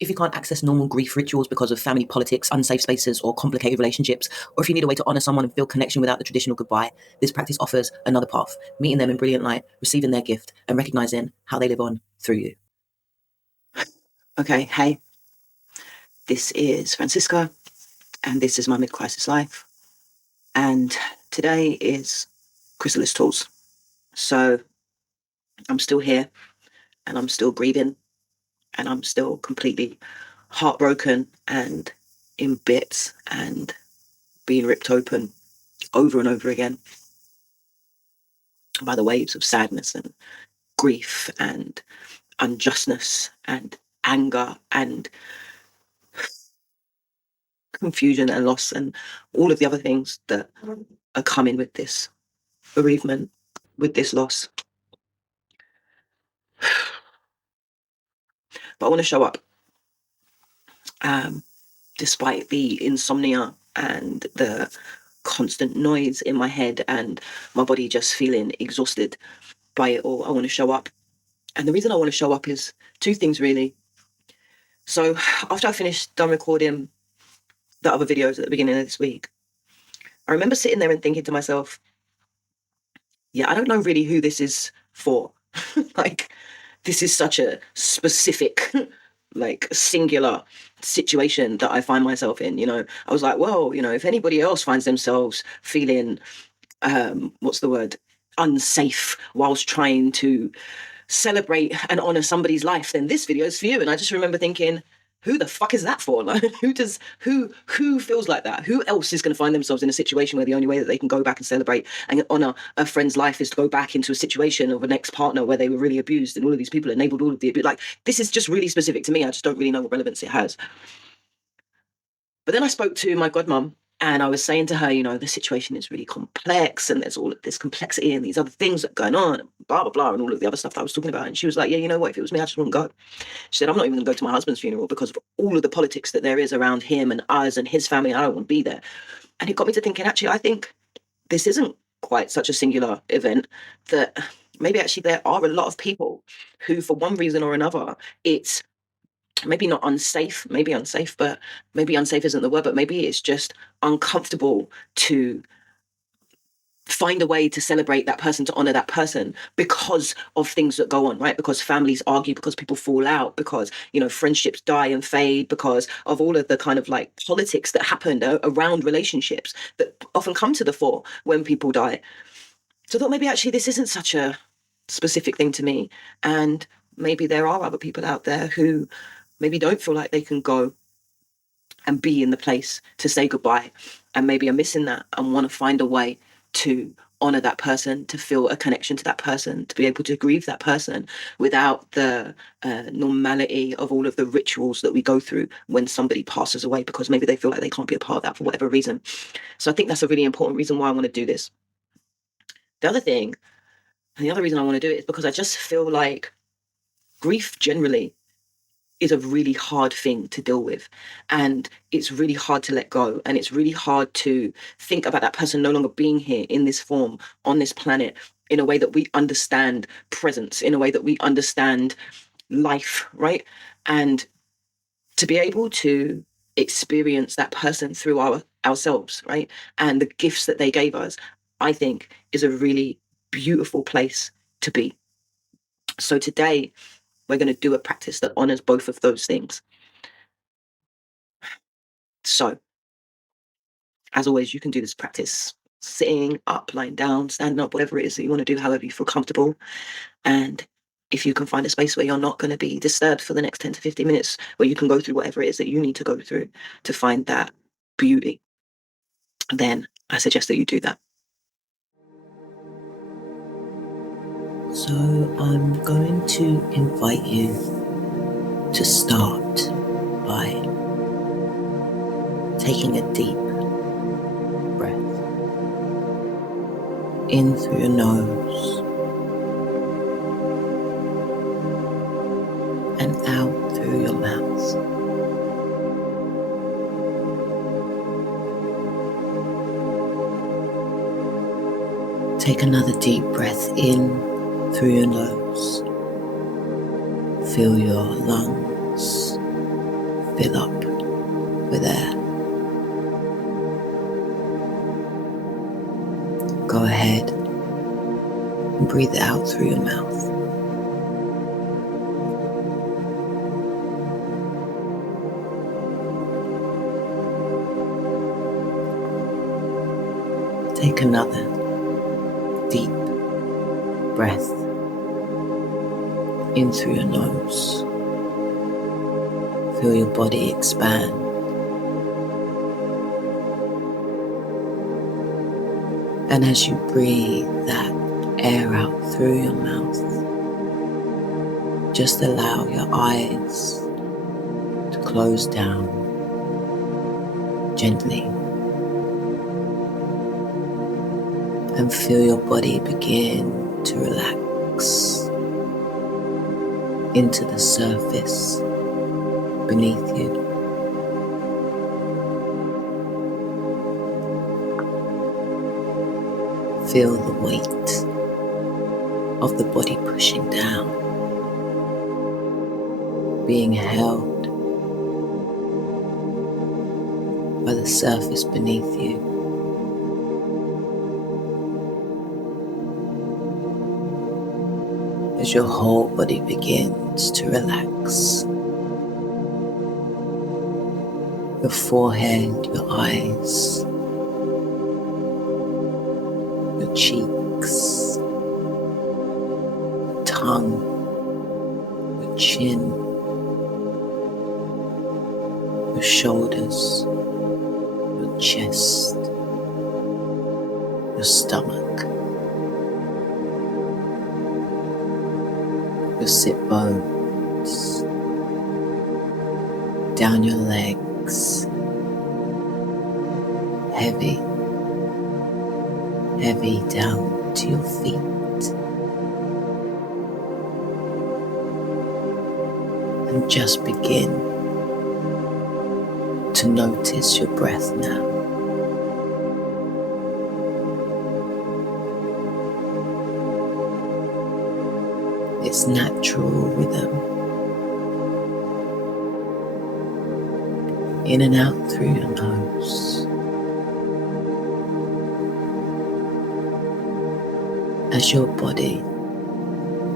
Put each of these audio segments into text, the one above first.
If you can't access normal grief rituals because of family politics, unsafe spaces, or complicated relationships, or if you need a way to honour someone and feel connection without the traditional goodbye, this practice offers another path, meeting them in brilliant light, receiving their gift, and recognising how they live on through you. Okay, hey, this is Francisca, and this is my mid-crisis life. And today is Chrysalis tools. So I'm still here, and I'm still grieving, and I'm still completely heartbroken and in bits and being ripped open over and over again by the waves of sadness and grief and unjustness and anger and confusion and loss and all of the other things that are coming with this bereavement, with this loss. But I want to show up despite the insomnia and the constant noise in my head and my body just feeling exhausted by it all. I want to show up. And the reason I want to show up is two things, really. So after I finished done recording the other videos at the beginning of this week, I remember sitting there and thinking to myself, yeah, I don't know really who this is for. Like, this is such a specific, like, singular situation that I find myself in, you know. I was like, well, you know, if anybody else finds themselves feeling, what's the word, unsafe whilst trying to celebrate and honor somebody's life, then this video is for you. And I just remember thinking, who the fuck is that for? Like, who feels like that? Who else is going to find themselves in a situation where the only way that they can go back and celebrate and honor a friend's life is to go back into a situation of an ex-partner where they were really abused and all of these people enabled all of the abuse? Like, this is just really specific to me. I just don't really know what relevance it has. But then I spoke to my godmum, and I was saying to her, you know, the situation is really complex and there's all of this complexity and these other things that are going on, and blah, blah, blah, and all of the other stuff that I was talking about. And she was like, yeah, you know what, if it was me, I just wouldn't go. She said, I'm not even going to go to my husband's funeral because of all of the politics that there is around him and us and his family. I don't want to be there. And it got me to thinking, actually, I think this isn't quite such a singular event, that maybe actually there are a lot of people who, for one reason or another, it's maybe not unsafe, maybe unsafe, but maybe unsafe isn't the word, but maybe it's just uncomfortable to find a way to celebrate that person, to honor that person because of things that go on, right? Because families argue, because people fall out, because, you know, friendships die and fade, because of all of the kind of like politics that happen around relationships that often come to the fore when people die. So I thought maybe actually this isn't such a specific thing to me. And maybe there are other people out there who maybe don't feel like they can go and be in the place to say goodbye, and maybe are missing that and want to find a way to honor that person, to feel a connection to that person, to be able to grieve that person without the normality of all of the rituals that we go through when somebody passes away, because maybe they feel like they can't be a part of that for whatever reason. So I think that's a really important reason why I want to do this. The other thing, and the other reason I want to do it, is because I just feel like grief generally is a really hard thing to deal with, and it's really hard to let go, and it's really hard to think about that person no longer being here in this form on this planet in a way that we understand presence, in a way that we understand life, right? And to be able to experience that person through ourselves, right, and the gifts that they gave us, I think is a really beautiful place to be. So today we're going to do a practice that honors both of those things. So, as always, you can do this practice sitting up, lying down, standing up, whatever it is that you want to do, however you feel comfortable. And if you can find a space where you're not going to be disturbed for the next 10 to 15 minutes, where you can go through whatever it is that you need to go through to find that beauty, then I suggest that you do that. So I'm going to invite you to start by taking a deep breath in through your nose and out through your mouth. Take another deep breath in through your nose. Feel your lungs fill up with air. Go ahead and breathe it out through your mouth. Take another deep breath in through your nose. Feel your body expand. And as you breathe that air out through your mouth, just allow your eyes to close down gently and feel your body begin to relax into the surface beneath you. Feel the weight of the body pushing down, being held by the surface beneath you. As your whole body begins to relax, your forehead, your eyes, your cheeks, tongue, your chin, your shoulders, your chest, your stomach, your sit bones, down your legs, heavy down to your feet. And just begin to notice your breath now. Its natural rhythm, in and out through your nose. As your body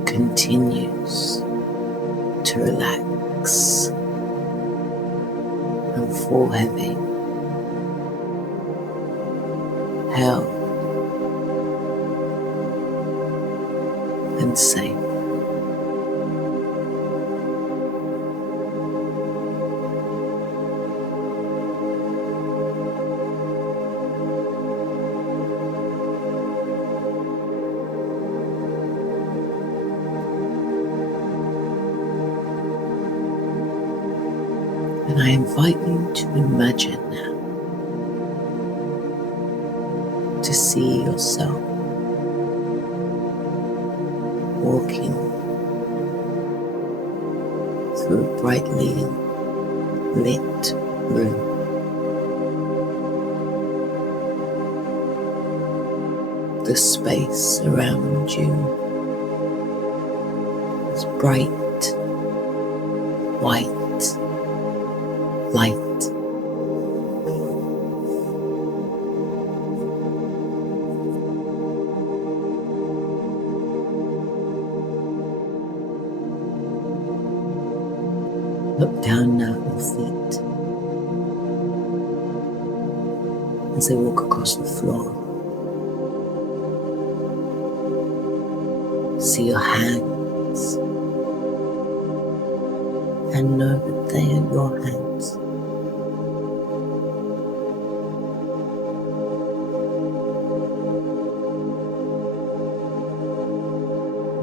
continues to relax and fall heavy, held and safe. And I invite you to imagine now, to see yourself walking through a brightly lit room. The space around you is bright, white light. Look down now at your feet as they walk across the floor. See your hands and know that they are your hands.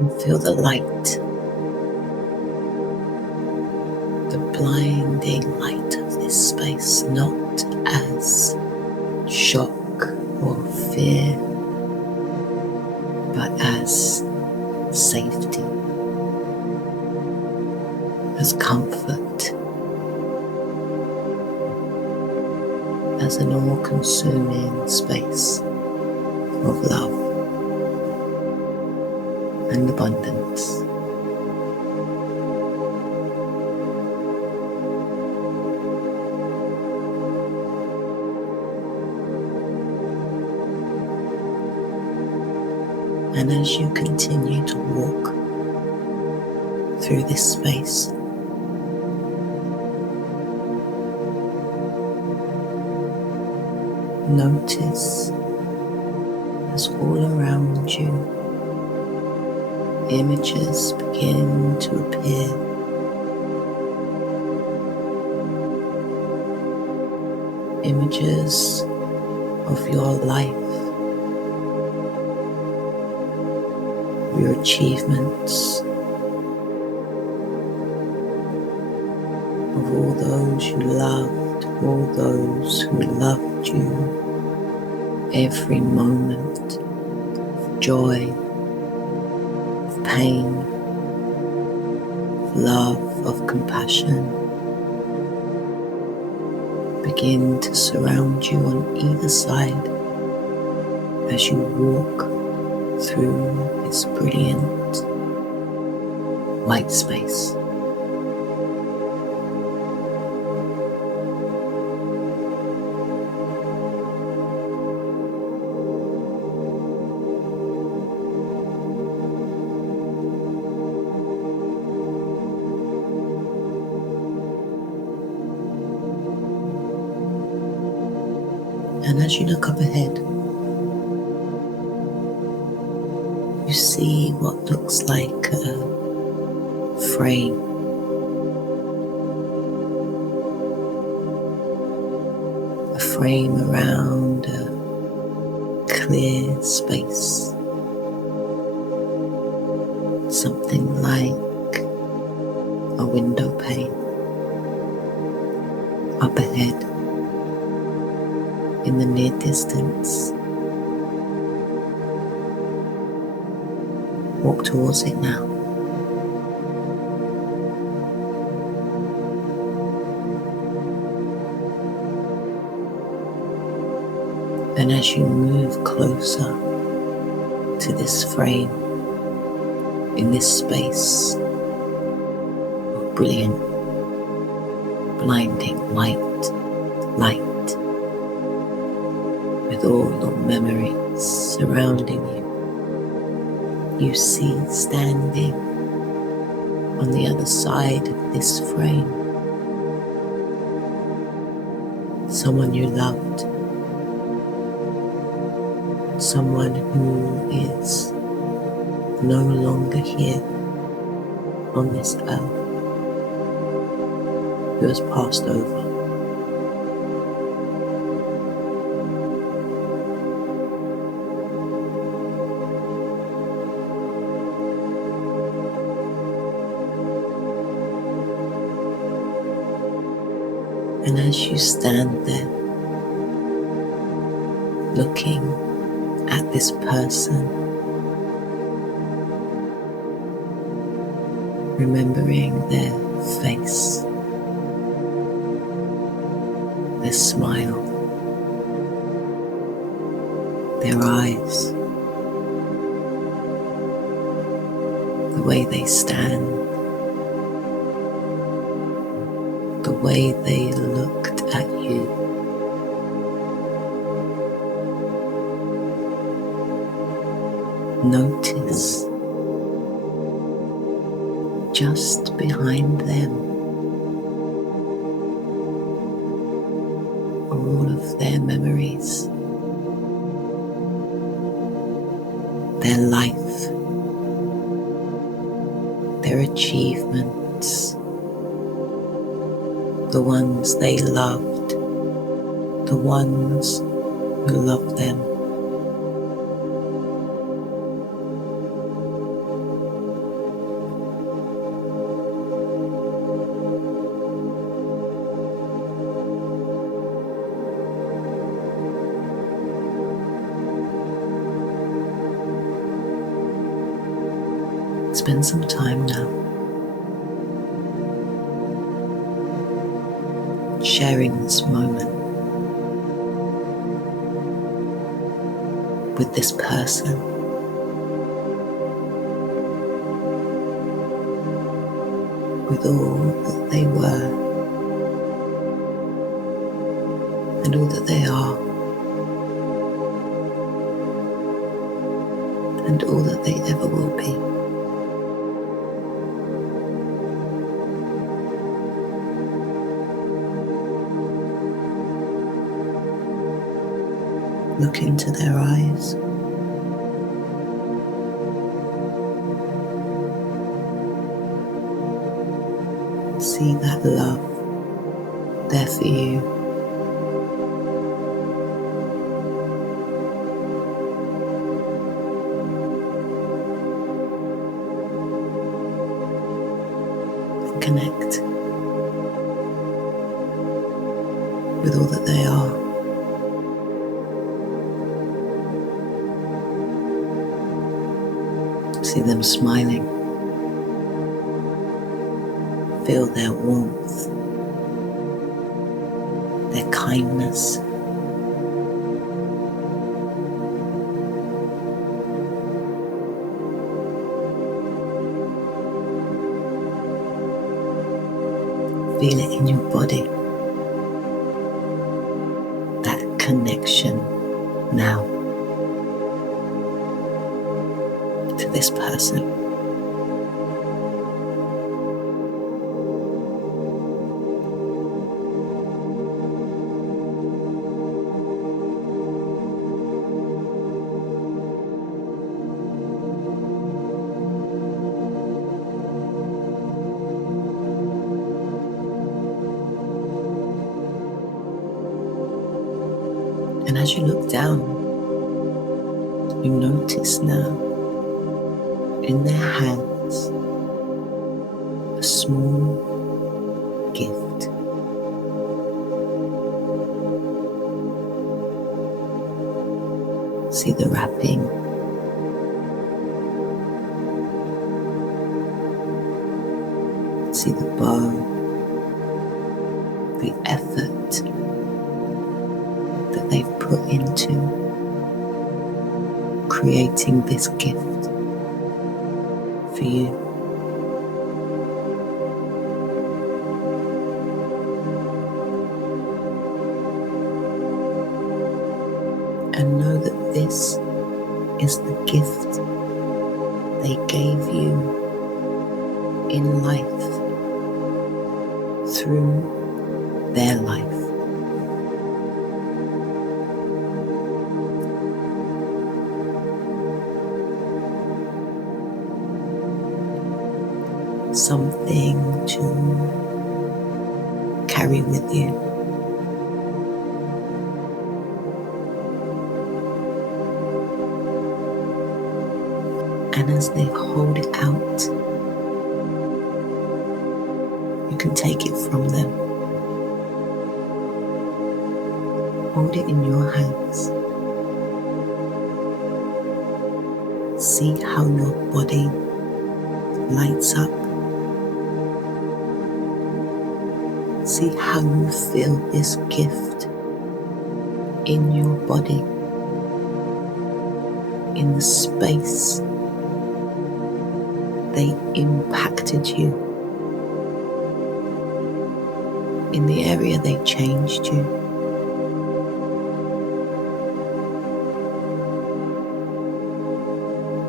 And feel the light, the blinding light of this space, not as shock or fear, but as safety, as comfort, as an all-consuming space of love and abundance. And as you continue to walk through this space, notice as all around you images begin to appear. Images of your life, your achievements, of all those you loved, all those who loved you, every moment of joy, of pain, of love, of compassion, begin to surround you on either side as you walk through this brilliant white space. And as you look up ahead, you see what looks like a frame. A frame around a clear space. Something like a window pane. Up ahead, in the near distance. Walk towards it now. And as you move closer to this frame, in this space of brilliant, blinding white light, with all your memories surrounding you, you see standing on the other side of this frame someone you loved, someone who is no longer here on this earth, who has passed over. And as you stand there, looking at this person, remembering their face, their smile, their eyes, the way they stand, the way they looked at you. Notice just behind them are all of their memories, their life, their achievements, the ones they loved, the ones who loved them. Spend some time now sharing this moment with this person, with all that they were and all that they are, and all that they ever will be. Look into their eyes. See that love there for you. And connect with all that they are. See them smiling. Feel their warmth, their kindness. Feel it in your body, that connection now to this person. And as you look down, you notice now in their hands a small gift. See the wrapping. See the bow, the effort that they've put into creating this gift for you. And know that this is the gift they gave you in life through their life. Something to carry with you. And as they hold it out, you can take it from them. Hold it in your hands. See how your body lights up. See how you feel this gift in your body, in the space they impacted you, in the area they changed you.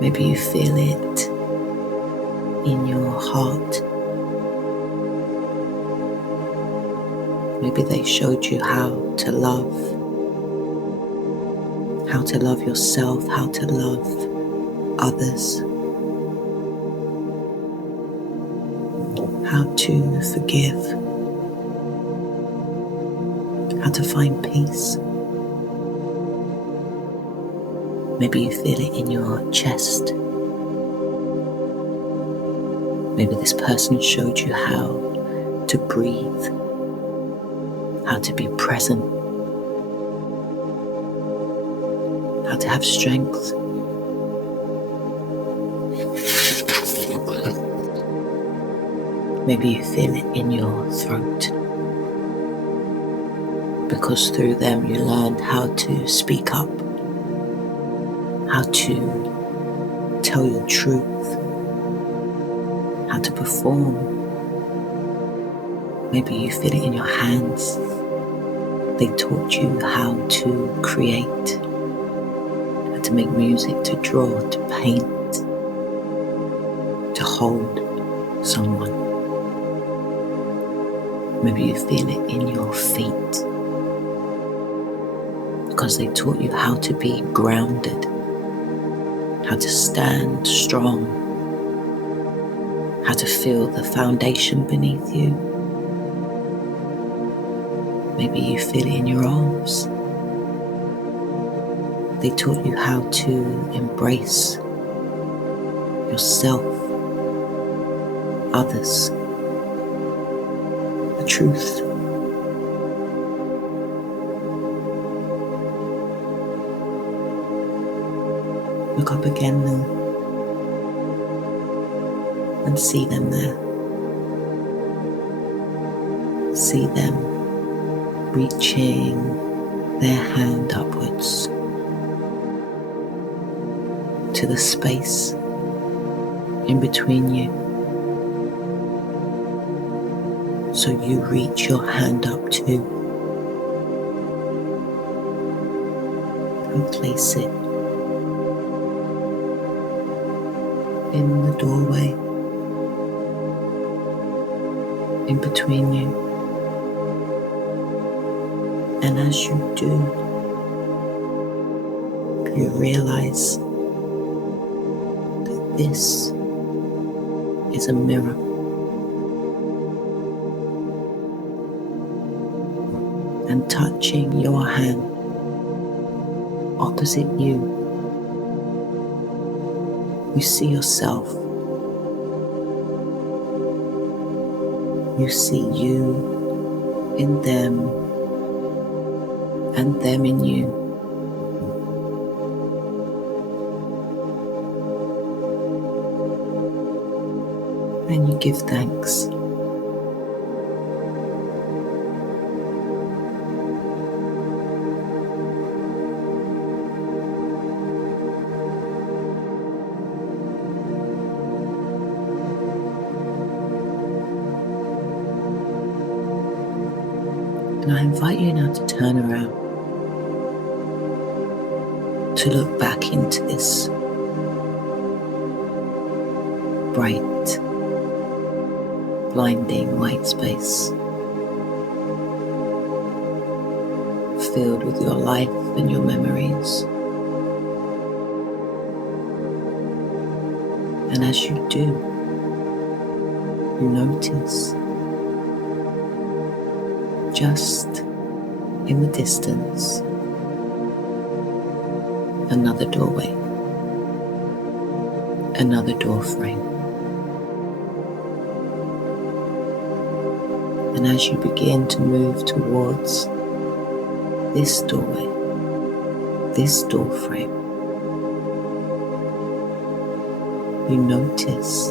Maybe you feel it in your heart. Maybe they showed you how to love yourself, how to love others, how to forgive, how to find peace. Maybe you feel it in your chest. Maybe this person showed you how to breathe, how to be present, how to have strength. Maybe you feel it in your throat, because through them you learned how to speak up, how to tell your truth, how to perform. Maybe you feel it in your hands. They taught you how to create, how to to make music, to draw, to paint, to hold someone. Maybe you feel it in your feet because they taught you how to be grounded, how to stand strong, how to feel the foundation beneath you. Maybe you feel it in your arms. They taught you how to embrace yourself, others, the truth. Look up again now and see them there. See them reaching their hand upwards to the space in between you. So you reach your hand up too and place it in the doorway in between you. And as you do, you realize that this is a mirror. And touching your hand opposite you, you see yourself. You see you in them and them in you. And you give thanks. And I invite you now to turn around, to look back into this bright, blinding white space, filled with your life and your memories. And as you do, you notice just in the distance another doorway, another door frame. And as you begin to move towards this doorway, this door frame, you notice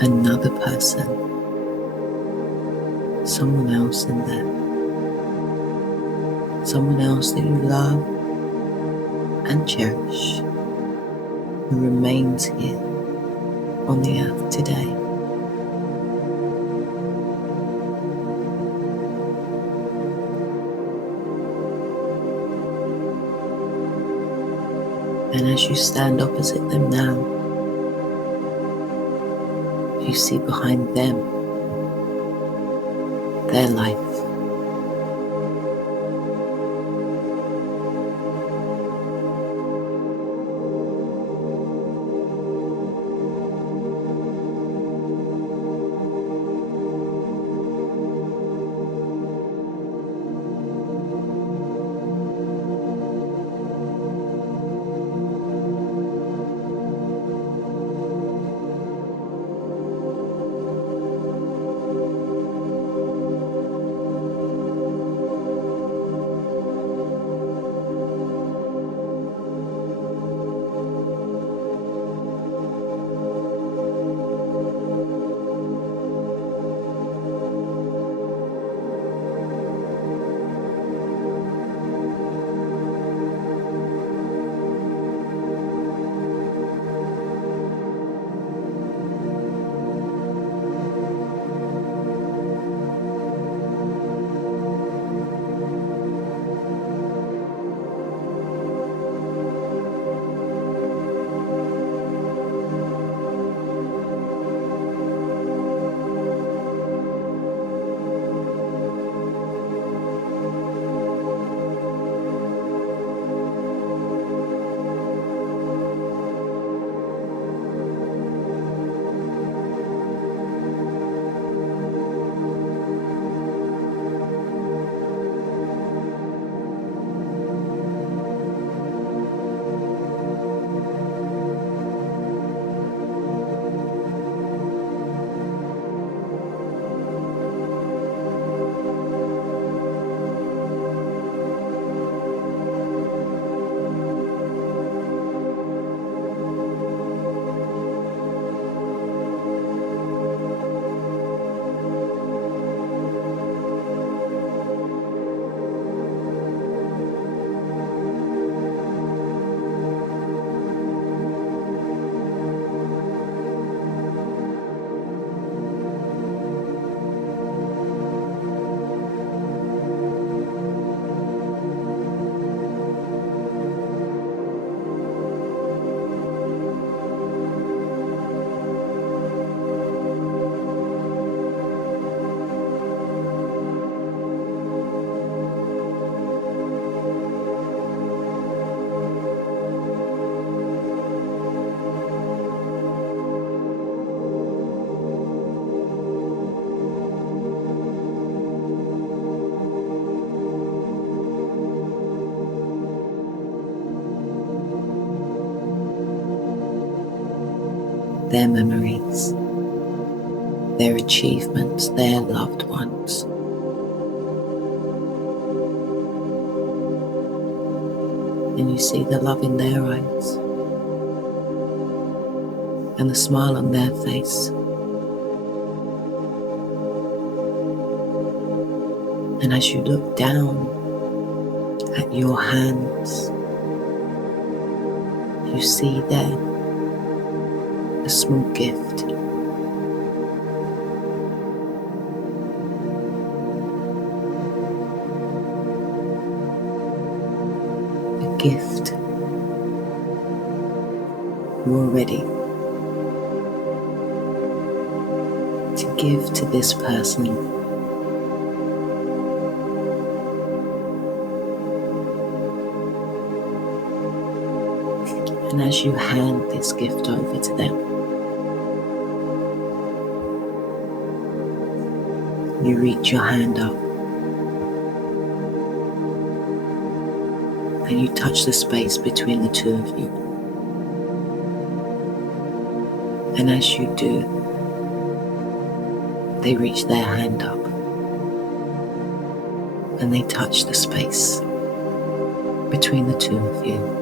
another person, someone else in there, someone else that you love and cherish, who remains here on the earth today. And as you stand opposite them now, you see behind them their life. their memories, their achievements, their loved ones. And you see the love in their eyes and the smile on their face. And as you look down at your hands, you see there a small gift. A gift you're ready to give to this person. And as you hand this gift over to them, you reach your hand up and you touch the space between the two of you. And as you do, they reach their hand up and they touch the space between the two of you.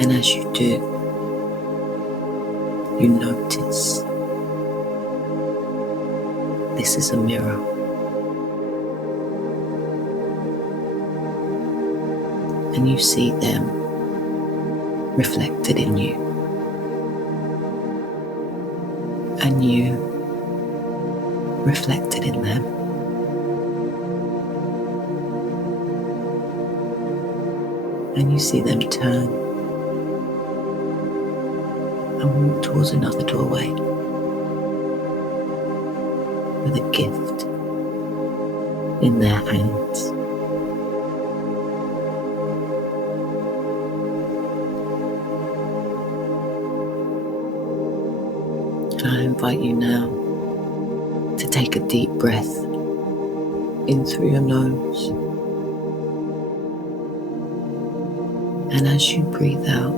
And as you do, you notice this is a mirror. And you see them reflected in you. And you reflected in them. And you see them turn and walk towards another doorway with a gift in their hands. And I invite you now to take a deep breath in through your nose. And as you breathe out,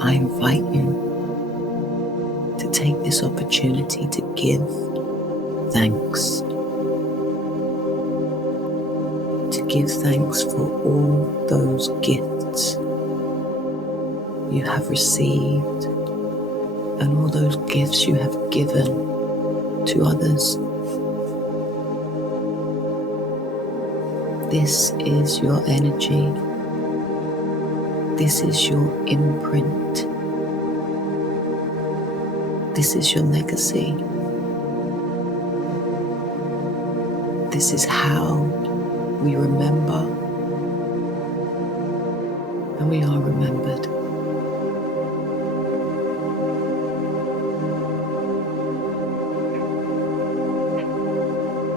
I invite you to take this opportunity to give thanks. To give thanks for all those gifts you have received and all those gifts you have given to others. This is your energy. This is your imprint. This is your legacy. This is how we remember and we are remembered.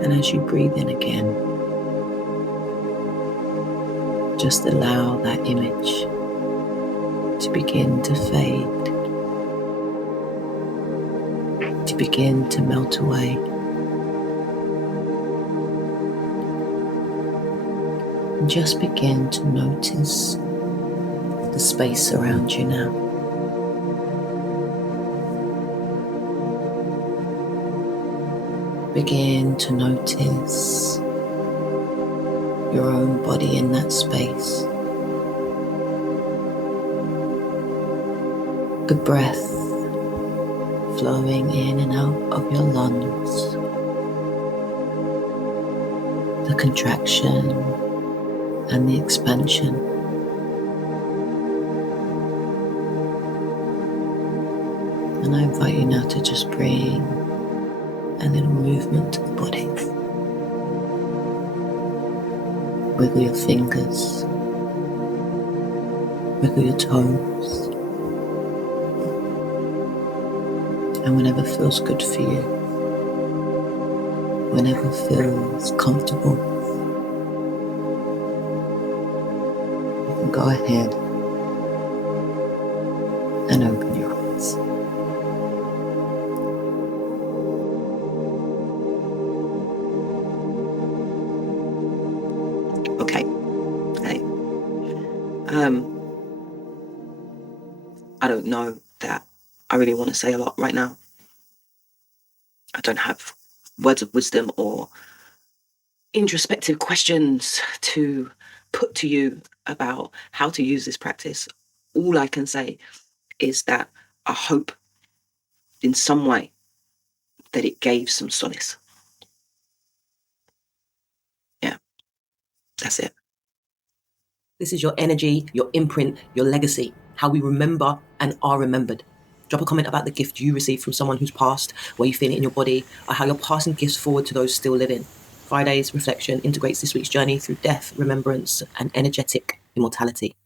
And as you breathe in again, just allow that image to begin to fade, to begin to melt away. And just begin to notice the space around you now. Begin to notice your own body in that space. The breath flowing in and out of your lungs. The contraction and the expansion. And I invite you now to just bring a little movement to the body. Wiggle your fingers, wiggle your toes, and whenever feels good for you, whenever feels comfortable, you can go ahead and open your eyes. Okay. I don't know that I really want to say a lot right now. I don't have words of wisdom or introspective questions to put to you about how to use this practice. All I can say is that I hope in some way that it gave some solace. Yeah, that's it. This is your energy, your imprint, your legacy, how we remember and are remembered. Drop a comment about the gift you received from someone who's passed, where you feel it in your body, or how you're passing gifts forward to those still living. Friday's reflection integrates this week's journey through death, remembrance, and energetic immortality.